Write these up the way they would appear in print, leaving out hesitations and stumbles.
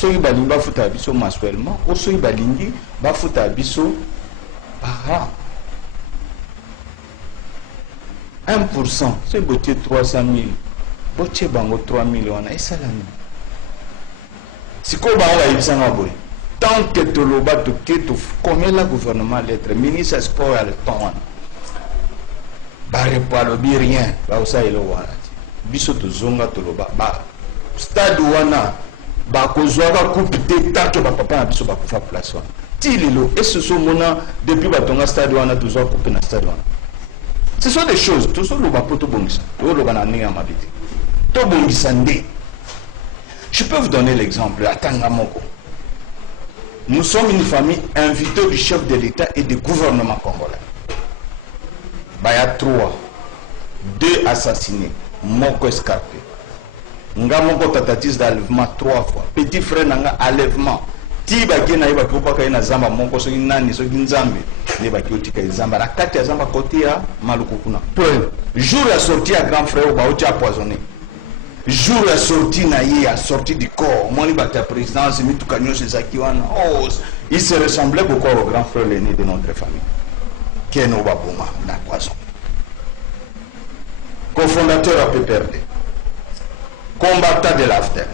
soki balingi bafuta biso mensuellement o soki balingi bafuta biso par an. 1%, c'est botier 300 000, botier bango 3 millions, et ça l'année. Si quoi bango y a boy. Tant que tu l'as tu quittes, combien le gouvernement l'être, ministre du sport a le temps. Barre pas le bien rien, bah ça il le voit. Biso to zonga to loba, bah stade wana, bah kozwaka coupe d'état que bah papa na biso bah kufa place wana. Tililo, et ce sont mona depuis bah tonga stade wana to zwa coupe na stade wana. Ce sont des choses, tout ça, le bateau bongisa, tout le banane à ma vie. Tout bongisandé. Je peux vous donner l'exemple à Tangamoko. Nous sommes une famille invitée du chef de l'État et du gouvernement congolais. Il y a 3, 2 assassinés, Moko escarpé. Nga Moko tentative d'enlèvement 3 fois. Petit frère Nanga enlèvement. Tiba kena iba kupaka ina zamba Moko so nani so nzambe. Leba kiotika zamba la kati ya zamba côté ya Malukukuna. Jour à sortie à grand frère ba oti empoisonné. Jour à sortie na yé a sorti du corps. Moni bata présidence mi tukanyo Zakiwana. Oh, il se ressemblait beaucoup au grand frère l'aîné de notre famille. Keno Baboma na poison. Cofondateur à PPRD. Combattant de l'AFTER.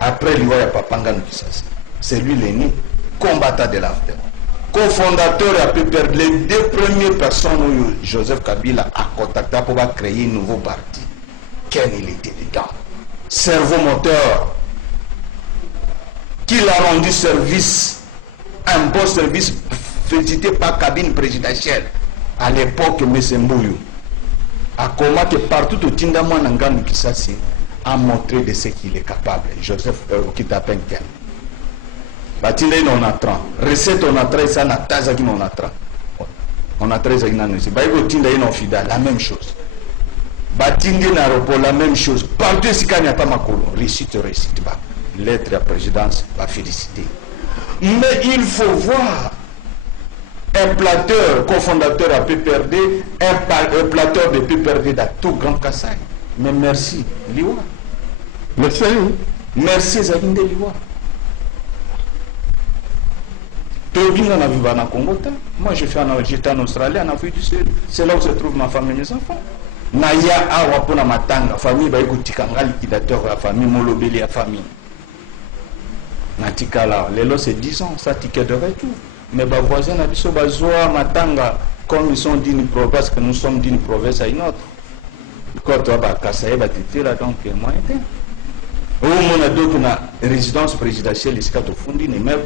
Après lui il y a Papanga Nukisasi. C'est lui l'aîné, combattant de l'AFTER. Cofondateur à PPRD, les 2 premières personnes où Joseph Kabila a contacté pour créer un nouveau parti. Ken il était dedans. Cerveau moteur. Qui l'a rendu service, un bon service visité par cabine présidentielle. À l'époque, M. Mbouyou. A comment que partout au Tindamou Nangan Kisasi a montré de ce qu'il est capable. Joseph Okitapen Ken. Batinde on a 30. Recette on a 13, ça n'a pas qui on a 30. On a 13 qui c'est pas Tinda on fidèle, la même chose. Batinde n'aéroport, la même chose. Partout si il n'y a pas ma colonne. Récite, bah. Lettre à présidence, va féliciter. Mais il faut voir un plateur, cofondateur à PPRD, un plateur de PPRD dans tout Grand Kassai. Mais merci, Liwa. Merci à vous. Merci, Zaginde Liwa. Moi, j'étais en Australie, en Afrique du Sud. C'est là où se trouve ma femme et mes enfants. Naya awa pona matanga, famille ba ikutikanga liquidateur la famille, molobeli la famille. Natika là, les lots c'est 10 ans, ça ticket de retour. Mais ma voisin a dit bazoa matanga, comme ils sont d'une province, parce que nous sommes d'une province à une autre. Quand tu as Kassaye, tu là donc moi était. Au moins, on a d'autres résidence présidentielle, ici, quand on fondit les meubles.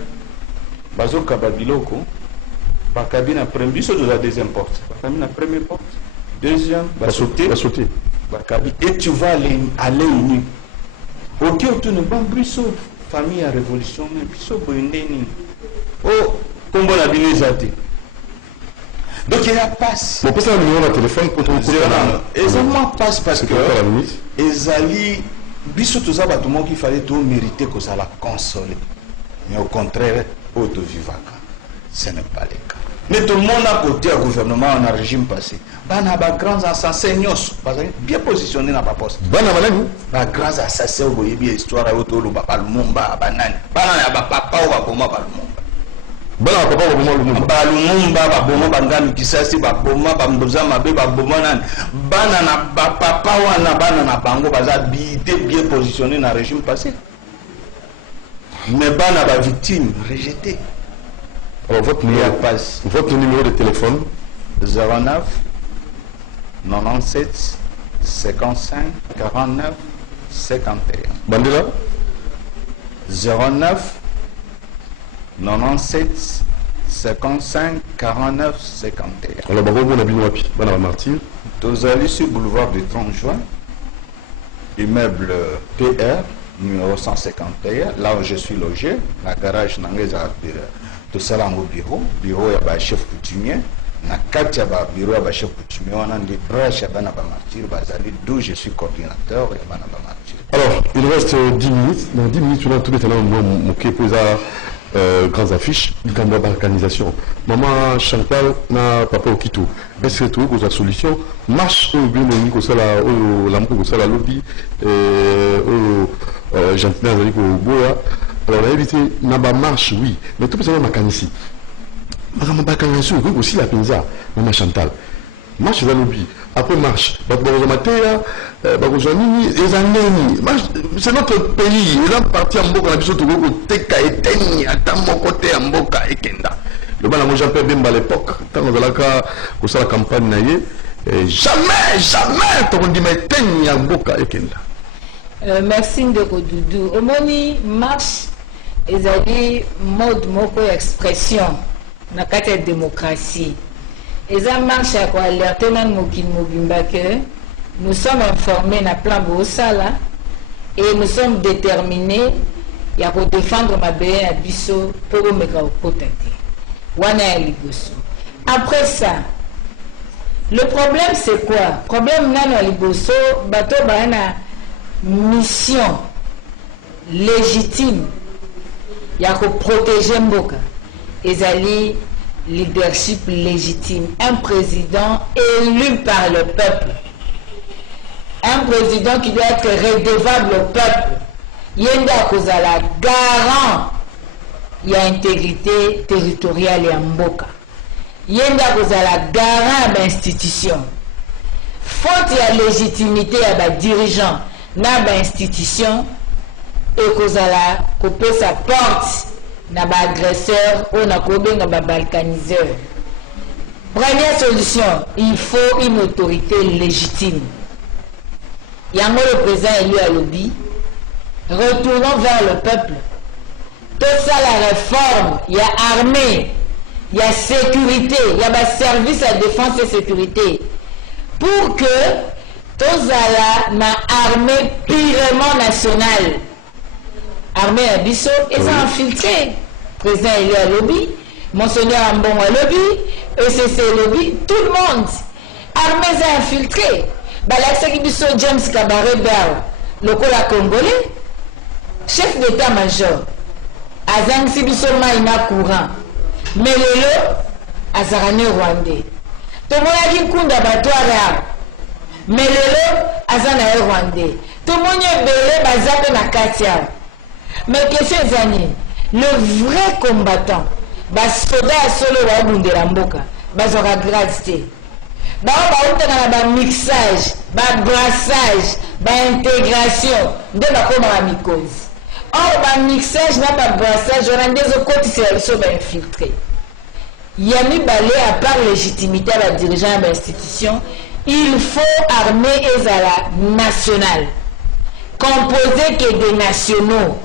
Bazo Kababiloko, Bakabine a premier, biso de la deuxième porte. Bakabine a première porte, deuxième, Basoté, Bakabi, et tu vas aller uni. Ok, tu ne vas briso, famille à révolution, mais biso boindeni. Oh, comment la binezate. Donc il y a passe. Bon, pour ça, le numéro de téléphone pour ton et ça moi passe parce que Ezali, biso tout ça, tout le monde qu'il fallait tout mériter que ça la console. Mais au contraire, auto-vivaka, ce n'est pas le cas. Mais tout le monde a côté au gouvernement en un régime passé. Bana ba grands assassins bien positionnés dans la poste. Bana malani. Ba grands assassins au boye bien histoire à auto ba Lumumba banane. Bana ba papa ou ba boma ba Lumumba. Bana papa ou boma Lumumba. Ba Lumumba ba boma bangami kisasi ba boma ba mboza mabe ba boma nan. Bana na ba papa wana bana na bango baza bien positionnés dans le régime passé. Mais bana ba victime rejeté. Alors votre numéro de téléphone 09 97 55 49 51. Bandela 09 97 55 49 51. Alors on a bien wapi bana martyr. Tous allés sur boulevard du 30 juin, immeuble PR numéro 151, là où je suis logé, la garage Nangeza de Salango bureau ya ba chef coutumier, na kati ya ba bureau ya ba chef coutumier, on a des branches ya bana ba martyr, bazali d'où je suis coordinateur ya bana ba martyr. Alors, il reste 10 minutes. Dans 10 minutes, on a tous les talents mon pour grandes affiches, une organisation. Maman Chantal na papa Okito. Est-ce que tu as une solution? Marche au bien de Nikosala, au Lamko Kosala Lobby, au Gentilin Zaliko Boya, Alors, on a évité, n'a pas marche, oui, mais tout simplement, ma ici. Ma canisi, aussi la pinza, ma Chantal. Marche, c'est lobby. Après, marche. C'est notre pays. Il a parti en Boka, il a côté en Boka et Kenda. Le bal à Jean-Pierre Bemba à l'époque, quand on a la campagne, jamais, on dit, mais Teni en Boka et Kenda. Merci de Doudou. Omoni marche et mode moko expression na kati démocratie. Et ça marche à quoi alerter nan mokin mobimba que nous sommes informés na plan Bosala et nous sommes déterminés ya ko défendre ma bien à biso pour me ka wana ya liboso. Après ça, le problème c'est quoi? Problème nano ya liboso bato bana mission légitime il y a que protéger Mboka ezali leadership légitime, un président élu par le peuple, un président qui doit être redevable au peuple, yenda kozala garant il y a intégrité territoriale ya Mboka, yenda kozala garant d'institution, faute ya légitimité ya ba dirigeant na ba institution et kozala couper sa porte na ba agresseur ou na kobenga ba balkaniseur. Première solution, il faut une autorité légitime. Yango le président élu à lobby, retournons vers le peuple. Tout ça la réforme, il y a armée, il y a sécurité, il y a ba service à défense et sécurité pour que tozala na armée purement nationale. Armée à Bisso, ils ont infiltré. Président élu à lobby, Monseigneur Ambon à lobby, ECC lobby, tout le monde. Armée a infiltré. Balaxaki Bisso James Kabaré Bell, le cola congolais, chef d'état-major. Azang Bisso Maïna courant. Mais le Azarane Rwandais. Tout le monde a dit Kunda Batouara. Mais le Azana Rwandais. Tout le monde a belé Bazape na Katia. Mais question Zani, le vrai combattant, bas soda solo wa bundera mboka, bas aura gradité. Ba ba mixage, ba brassage, ba intégration, de ba koma la mycose. Or ba mixage n'a pas brassage, on a des autres qui sont infiltrés. Yami balé à part légitimité à la dirigeant de l'institution, il faut armer ezala nationale, composé que des nationaux.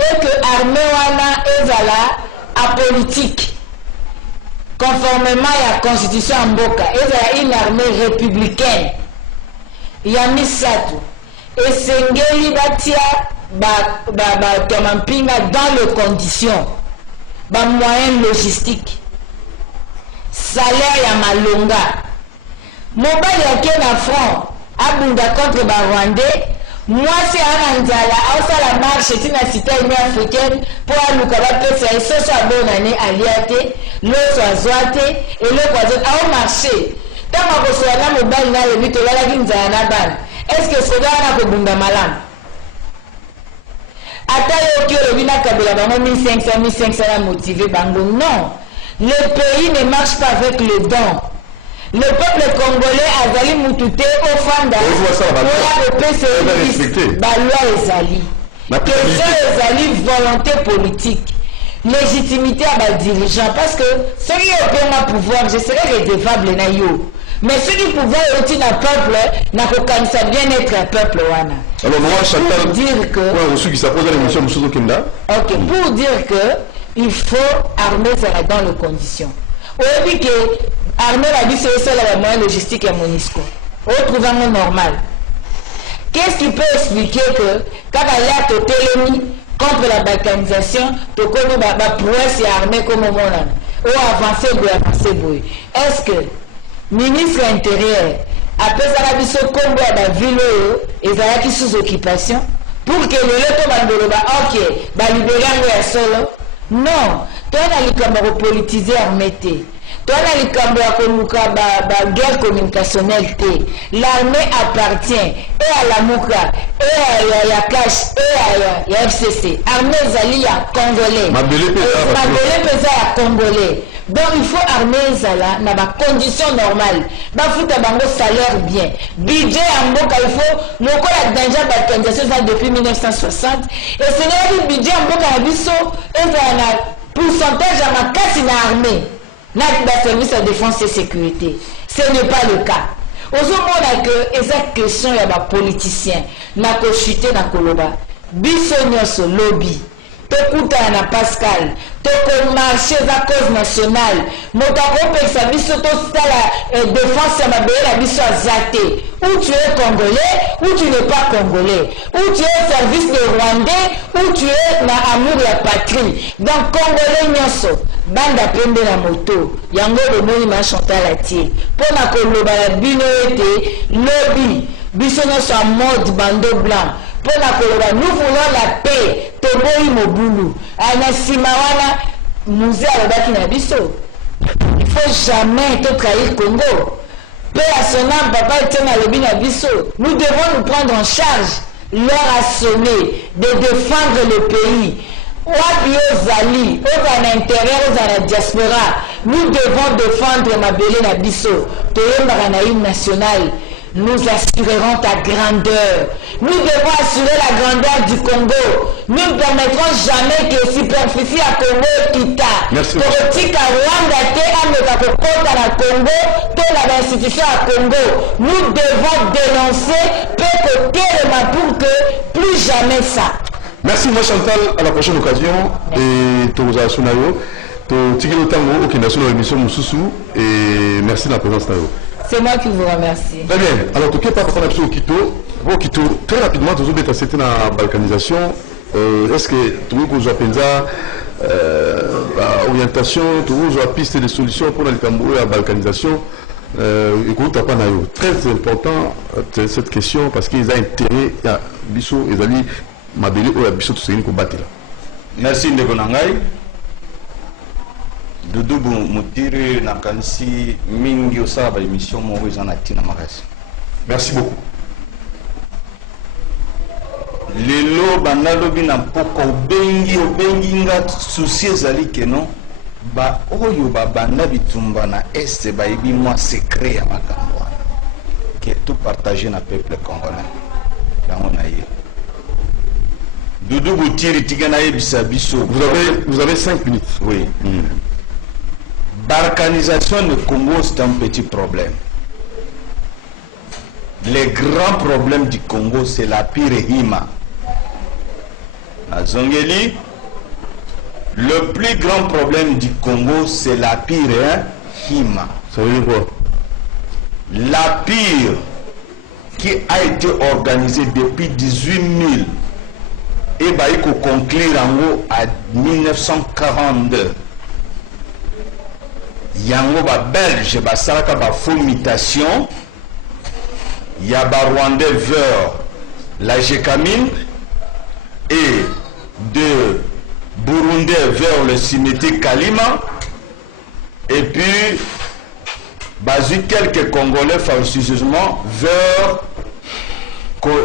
Et que l'armée wana ezala apolitique conformément à la constitution en Mboka, ezala une armée républicaine ya misatu esengeli batia ba tomampinga dans les conditions ba moyens logistiques salaire ya malonga mobali yake na front abunda contre ba Rwandais. Moi, c'est un Anzala, aussi la marche, c'est une cité africaine pour aller au ce soit bonne année à l'IAT, l'eau soit zoate et l'eau soit au marché. Tant que ce soit là, le bal n'a le but de la guinzana. Est-ce que ce gars a un bunda malam? Attends, le Vina Kabila, 1500 motivé, bango. Non, le pays ne marche pas avec le don. Le peuple congolais a zali mutute au fanda pour la PCI la loi ezali question ezali volonté politique légitimité à ma dirigeant parce que ceux qui ont un pouvoir je serai redevable na yo mais ceux qui pouvoir aussi na peuple na kokanisa bien être un peuple wana. Alors moi Chantal pour dire que ceux qui s'apposent à l'émission Moussou Kenda. OK, pour dire que il faut armer ça dans les conditions. On dit que l'armée a dit que c'est la moyenne logistique et MONUSCO. Retrouvons normal. Qu'est-ce qui peut expliquer que quand il y a totélémie contre la balkanisation, tu connais la prouesse armée comme au monde, ou avancer. Est-ce que le ministre intérieur après ça a dit que Congo a la ville et ça sous occupation pour que le leto bandoloba ok, ba libérer un solo? Non, toi on a politiser armée. Toi, dans les Kambouakoluka, guerre communicationnelle, l'armée appartient et à la Mouka, et à Yakash, et à FCC. Armée Zali à Congolais. Mabélé Pesa à Congolais. Donc il faut armer Zala dans des conditions normales. Il faut un salaire bien. Budget en Boka, il faut. Le code a déjà balkanisation depuis 1960. Et c'est là que le budget en Boka a vu ça. Et un pourcentage à ma casse in armée. Dans le service de défense et sécurité. Ce n'est pas le cas. Aujourd'hui, on a que cette question, il y a des politiciens. N'a que chuté dans Koloba. Bissonios lobby. Tokuta na Pascal, toko marché za cause nationale, motako pesa biso to la défense ya mabele biso azate. Ou tu es congolais, ou tu n'es pas congolais. Ou tu es au service de Rwandais, ou tu es na amour la patrie. Donc congolais nyoso, banda pembe na moto, yango le moni ma Chantal atie. Pour na koloba la bino ete lobby, biso nyoso en mode bandeau blanc. Pour la Colorado, nous voulons la paix. Toboyi Mobulu. Anasimawana, musée à l'Obakinabiso. Il ne faut jamais te trahir Congo. Paix à son âme, papa était dans le Binabiso. Nous devons nous prendre en charge. Leur assommé de défendre le pays. Wapi Ozali, aux intérieur, aux diaspora. Nous devons défendre Mabélé Nabiso. Toyemba Naïm national. Nous assurerons ta grandeur. Nous devons assurer la grandeur du Congo. Nous ne permettrons jamais que superficie à Congo quitta. Politique à Rwanda, à Congo, à l'institution à Congo. Nous devons dénoncer pour que plus jamais ça. Merci, moi Chantal, à la prochaine occasion. Et Toza Sunayo, Tigelo Tango, qui est sur l'émission Moussoussou. Et merci de la présence de c'est moi qui vous remercie. Très bien. Alors, tout cas, par rapport à Quito, très rapidement, tout le monde est la balkanisation. Est-ce que tout le monde a orientation, tout le monde a piste de solutions pour la balkanisation? Très important cette question parce qu'ils ont intérêt à Bissou et Zali Mabélé ou à Bissou tout ce qui combattre là. Merci Ndegonangai. Doudou Moutiri nakanisi mingi osala ba émission moko eza na tina makasi. Merci beaucoup. Lelo banalobi na poko obengi nga souci ezali keno ba oyo babanda bitumba na este bayebi mwa secret ya makambo wana ke tout partager na peuple congolais yango na ye. Doudou Moutiri tika na yebisa biso. Vous avez 5 minutes. Oui. Balkanisation du Congo, c'est un petit problème. Le grand problème du Congo, c'est la pire Hima. À Zongeli, le plus grand problème du Congo, c'est la pire Hima. Ça veut dire quoi? La pire qui a été organisée depuis 18 000 et bah, il faut conclure en haut à 1942. Yango ba belge ba salaka ba faux mutation ya ba rwandais vers la Gécamine et de burundais vers le cimetière Kalima et puis basi quelques congolais forcément vers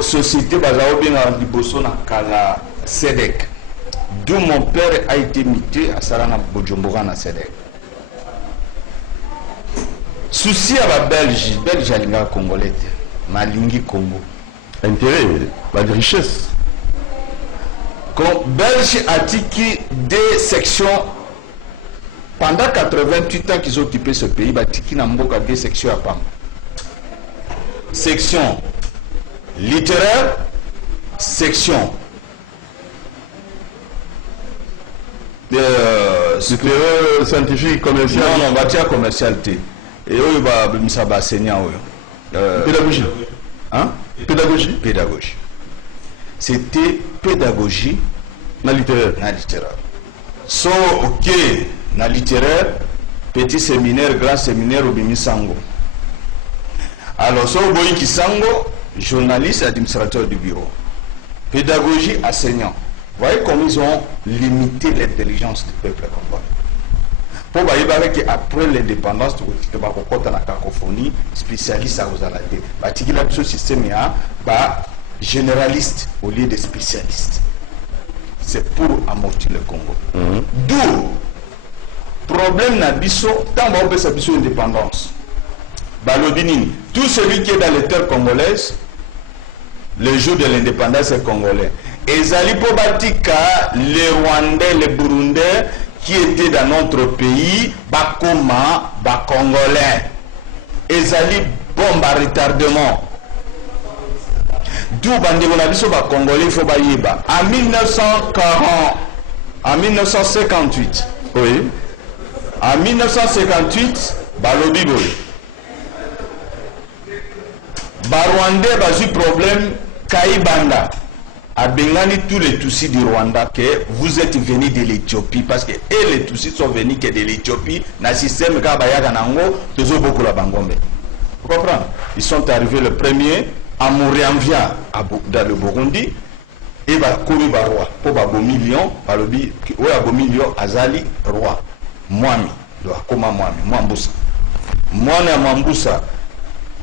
société bazao bien en liboso na kala Sedek, d'où mon père a été muté à Sarana Bojombora na Sedek. Souci à la Belge à l'Inga congolais, Malingi Congo. Intérêt, pas de richesse. Quand Belge a tiki des sections, pendant 88 ans qu'ils ont occupé ce pays, bah tiki n'a pas des sections à Pam. Section littéraire, section supérieur, scientifique, commercial. Non, matière commercialité. Et eux, ça va enseigner. Pédagogie. Hein? Pédagogie. Pédagogie. C'était pédagogie. Na littéraire. Na littéraire. So, ok, na littéraire, petit séminaire, grand séminaire au Bimisango. Alors, so, Boyi Kisango, journaliste, administrateur du bureau. Pédagogie, enseignant. Vous voyez comment ils ont limité l'intelligence du peuple congolais. pour que après l'indépendance tu vas kokota na cacophonie spécialiste à ozalate batikila biso système ya ba généraliste au lieu de spécialiste. C'est pour amortir le Congo. D'où problème na biso tant ba opesa biso indépendance balobinini tout celui qui est dans les terres congolaises le jour de l'indépendance congolais ezali po batika les Rwandais les Burundais qui étaient dans notre pays bakoma bakongolais ezali bomba retardement d'où bandeko na biso bakongolais il faut bayeba en 1958 oui en 1958 balobi boye Rwandais bazui problème Kaibanda a bengani tous les Tutsis du Rwanda que vous êtes venus de l'Éthiopie parce que les Tutsis sont venus que de l'Éthiopie na système kabayaka nango tozo beaucoup la bangombe. Vous comprenez? Ils sont arrivés le premier à Mourianvia dans le Burundi et ba komi ba roi pour ba million balobi ouais ba million azali roi mwami do akoma mwami mwambusa mwana mwambusa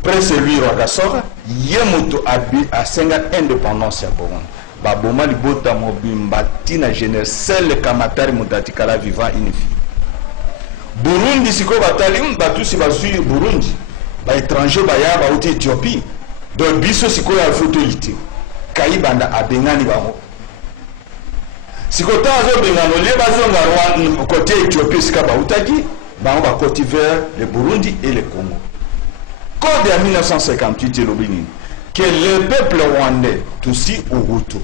presque lui Rwagasora yemoto a senga indépendance ya Burundi baboma libota mobimba tina général seul kamatari mutatikala vivant une fille Burundi siko batali batusi bazui Burundi ba étranger baya ba uti Éthiopie donc biso siko ya photo ité Kaibanda abengani bango siko tazo bengano le bazonga Rwanda côté Éthiopie sika ba utaki bango ba côté vers le Burundi et le Congo. Code de 1958 et l'Obénin, que le peuple rwandais, Tutsi ou Hutu,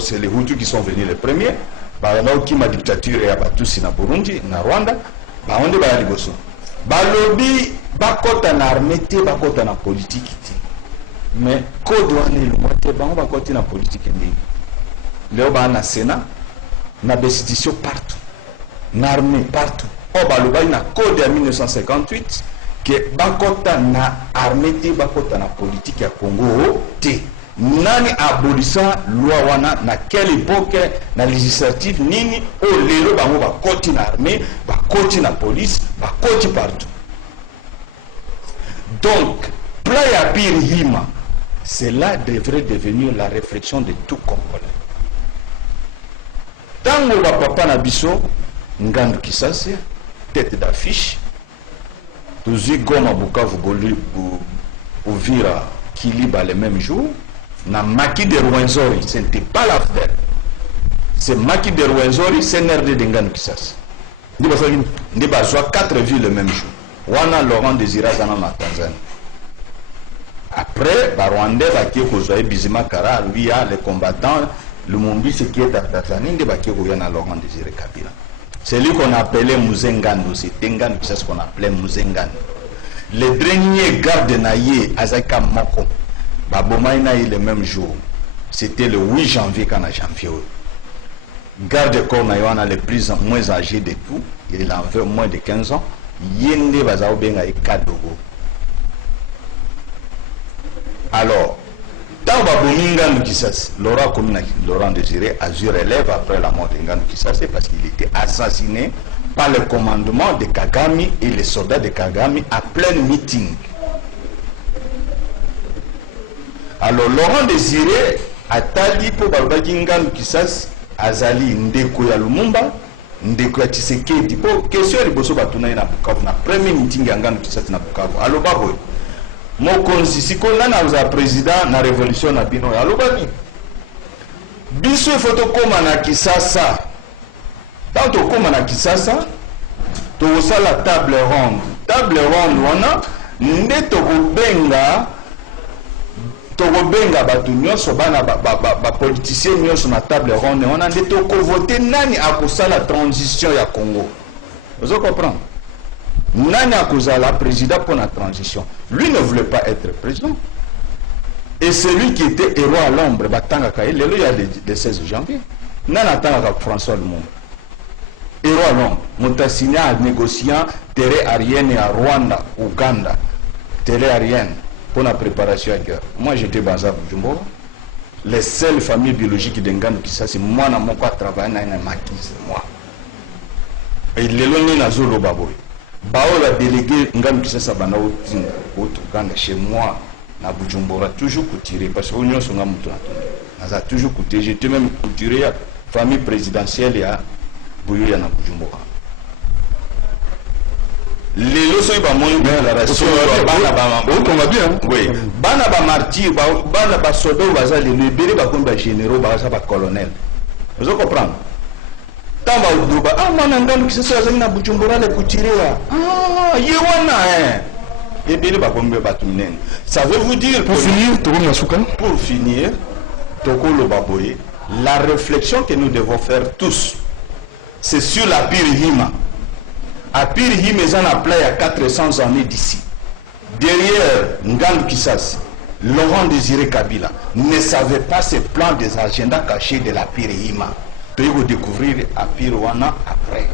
c'est les Hutus qui sont venus les premiers, qui ma dictature et Abatousi na Burundi, na Rwanda, on est à Liboso. Balobi, bakota na armée, bakota na politique. Mais code rwandais, le moitié, bakota na politique. Léo ba na Sénat, na destitution partout, na armée partout. Oh, balobi na code de 1958. Que bakota na armée te bakota na politique ya Congo te nani abolisa loi wana na quelle époque na législative nini o lelo bango bakoti na armée bakoti na police bakoti partout donc playa pirihima cela devrait devenir la réflexion de tout Congolais tango ba papa na biso Ngandu Kisasi tête d'affiche Tuzi Goma Bukavu Uvira Kiliba le même jour. Na Maki de Rwenzori, ce n'était pas l'affaire. C'est Maki de Rwenzori, c'est NRD de Ngandu Kisasi. Nous avons 4 villes le même jour. Wana Laurent Désiré Zana na Tanzanie. Après, Rwandais qui est Bizima Kara, lui a les combattants, le Mumbi ce qui est à Tanzanie, il y a Laurent Désiré Kabila. C'est lui qu'on appelait Muzengando, c'était Ngandu Kisasi qu'on appelait Muzengando. Le dernier garde naïe, Azaka Moko, Babomaïnaï le même jour, c'était le 8 janvier quand on a janvier. Garde corps naïwana le plus moins âgé de tout, il avait moins de 15 ans, Yende Bazao Benga et Kadogo. Alors, tant Ngandu Kisasi, Laurent Désiré a dû relève après la mort de Ngandu Kisasi parce qu'il était assassiné par le commandement de Kagame et les soldats de Kagame à plein meeting. Alors Laurent Désiré a tali pour Ngandu Kisasi azali ndeko ya Lumumba, ndeko ya Tshisekedi pour question liboso batuna na Bukavu na premier meeting ya Ngandu Kisasi na Bukavu. Alors baboy mokonzi sikona na za président na révolution na bino ya lobani biso foto koma na Kisasa tanto koma na Kisasa to sala table ronde wana nde to benga batu nyonso bana ba politicien nyonso na table ronde wana nde to ko voter nani akosala transition ya Congo. Vous comprenez? Nani Akozala, président pour la transition. Lui ne voulait pas être président. Et celui qui était héros à l'ombre, il y a le 16 janvier. Nana Tanga François Le Monde. Héros à l'ombre. Moutassina négociant terre aérienne à Rwanda, Ouganda. Terre aérienne pour la préparation à la guerre. Moi j'étais basé à Bujumbura. Les seules familles biologiques de Ngandu Kisasi, moi, je travaillé dans une maquise, moi. lelo nini nazoloba boye baoyo délégué ngam kisasa bana otinga otokanga chez moi na Bujumbura toujours couturé parce que union songa mutu na naza toujours couturé j'étais même couturé à famille présidentielle ya Buyoya na Bujumbura lelo soki bamoni bien la ration bana ba bien oui bana ba martyr bana ba soda baza lelo ebele bakomi ba généraux baza ba colonel vous comprenez tamba uduba mwana ngam kisasa azali na Bujumbura le couturé ya yewana ebele bakomi bato minene ça veut vous dire pour finir tokolo baboye la réflexion que nous devons faire tous c'est sur la Pirihima. À Pirihima, ils ont appelé il y a 400 années d'ici. Derrière Ngandu Kisasi, Laurent Désiré Kabila ne savait pas ces plans des agendas cachés de la Pirihima. Tu vas découvrir à Pirouana après.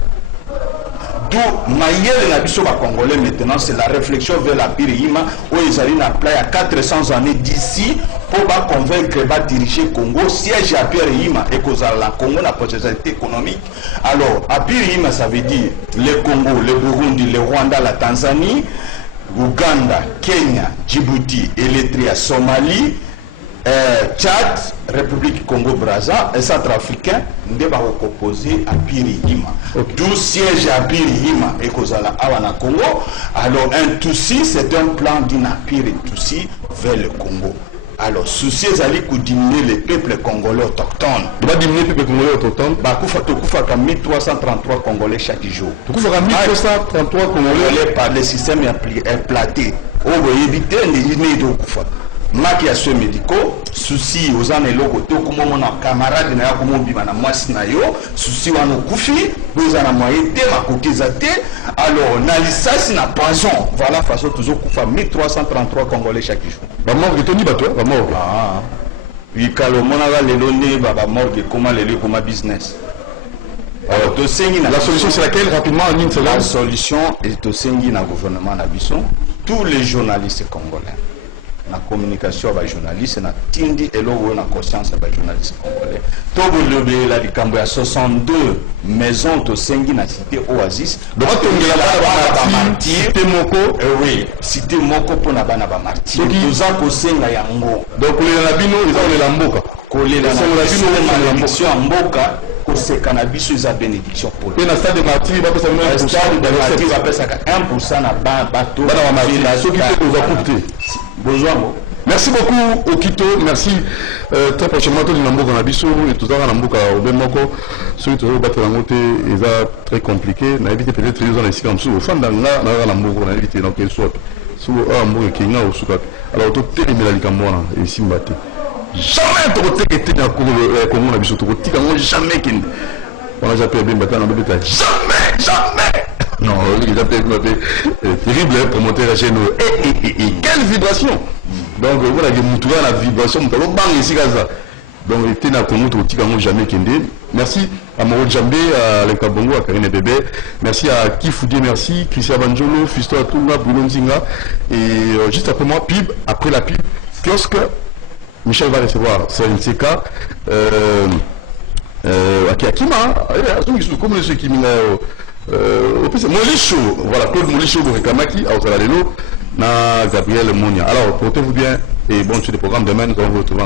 D'où Maïel Nabiso Congolais maintenant, c'est la réflexion vers la Pirihima où ils ont appelé il y a 400 années d'ici pour convaincre de diriger Congo, siège à Pirihima et cause la Congo la potentialité économique. Alors, à Pirihima, ça veut dire le Congo, le Burundi, le Rwanda, la Tanzanie, Ouganda, Kenya, Djibouti, Érythrée, Somalie, Tchad, République Congo-Brazza et Centrafricain, nous va opposer à Pirihima. D'où siège à Pirihima et cause la Awana Congo. Alors, un Tutsi, c'est un plan d'Inapir et Tutsi vers le Congo. Alors, souci est pour diminuer les peuples congolais autochtones. Il va diminuer les peuples congolais autochtones. Koufa 1333 Congolais chaque jour. Koufa 1333 Congolais par le système implanté. Oh, vous évitez les Koufa. Maki ya soins médicaux, souci aux aneloko to comme mon camarade na yako mobima na mwasi na yo, souci wana kufi, boza na moyen te makokiza te, alors na lisasi na poison. Voilà façon toujours kufa 1333 Congolais chaque jour. Ba mort de Tony Bato, ba mort. Ah. Yikalo monaka lelo ne ba mort de comment lelo comme business. Alors la solution c'est laquelle rapidement en une seconde? La solution est au sengi na gouvernement na biso, tous les journalistes congolais. La communication avec les journalistes, na tindi et na conscience avec les journalistes congolais. Togo le la likambo ya 62 maisons to sengi na cité Oasis. Donc on la martyr, cité moko, oui, cité moko pour na bana ba martyr. Nous a ko senga yango. Donc les labino ils ont les lamboka. Coller la bénédiction en mboka. C'est cannabis sur la bénédiction pour le stade de martyr va passer 1% na bateau. Merci beaucoup Okito, merci très prochainement tout le monde dans Abisso et tout ça dans Mboka au Bemoko celui tout battre la montée est très compliqué na éviter peut-être les gens ici comme ça au fond dans la Mboka na éviter donc quel soit sous un Mboka Kenya ou sous alors tout terminer la Likambona et ici mbaté jamais tu te que dans Congo na biso tu te jamais qu'il on a appelé bien battre na bébé jamais non il a appelé terrible pour monter la chaîne et quelle vibration donc voilà que mutuka la vibration mutalo bang ici kaza donc il était na Congo tu te jamais qu'il merci à Moro Djambé à Leka Bongo à Karine Bébé merci à Kifoudé merci Christian Banjolo Fisto Atunga Bruno Nzinga et juste après moi pub après la pub kiosque Michel va recevoir CNCK Akima comme ceux qui Molicho voilà Claude Molicho Kamaki na Gabriel Monia alors portez-vous bien et bon sur le programme demain nous allons vous retrouver